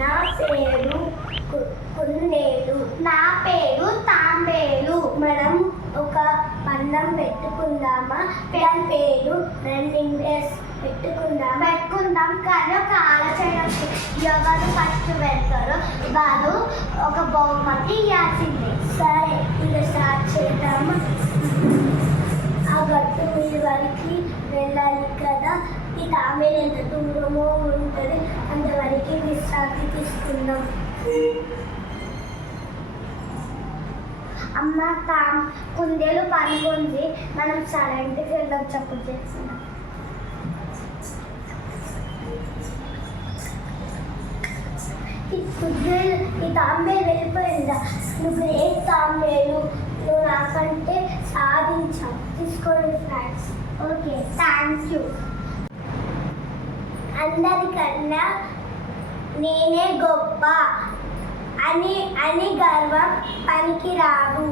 నా పేరు కుందేలు. నా పేరు తాంబేలు. మనం ఒక పందెం పెట్టుకుందామా? దాని పేరు రన్నింగ్ రేస్ పెట్టుకుందాం. కానీ ఒక ఆలోచన, ఎవరు ఫస్ట్ వెళ్తారో వారు ఒక బహుమతి ఇవ్వాల్సిందే. సరే, ఇక స్టార్ట్ చేద్దామా? ఆ గట్టు మీద వరకు వెళ్ళాలి కదా. ఈ తాంబేలు ఎంత దూరమో ఉంటుంది, అంతవరకు విశ్రాంతి తీసుకుందాం. అమ్మ కుందేలు పనుకుంది, మనం సరైనకి వెళ్దాం. చప్పుడు చేస్తున్నాం. ఈ తాంబేలు వెళ్ళిపోయిందా? నువ్వు ఏ తాంబేలు, నువ్వు నాకంటే సాధించావు. తీసుకోండి ఫ్రెండ్స్. Okay, thank you. అందరికన్నా నేనే గొప్ప అని గర్వం పనికి రాదు.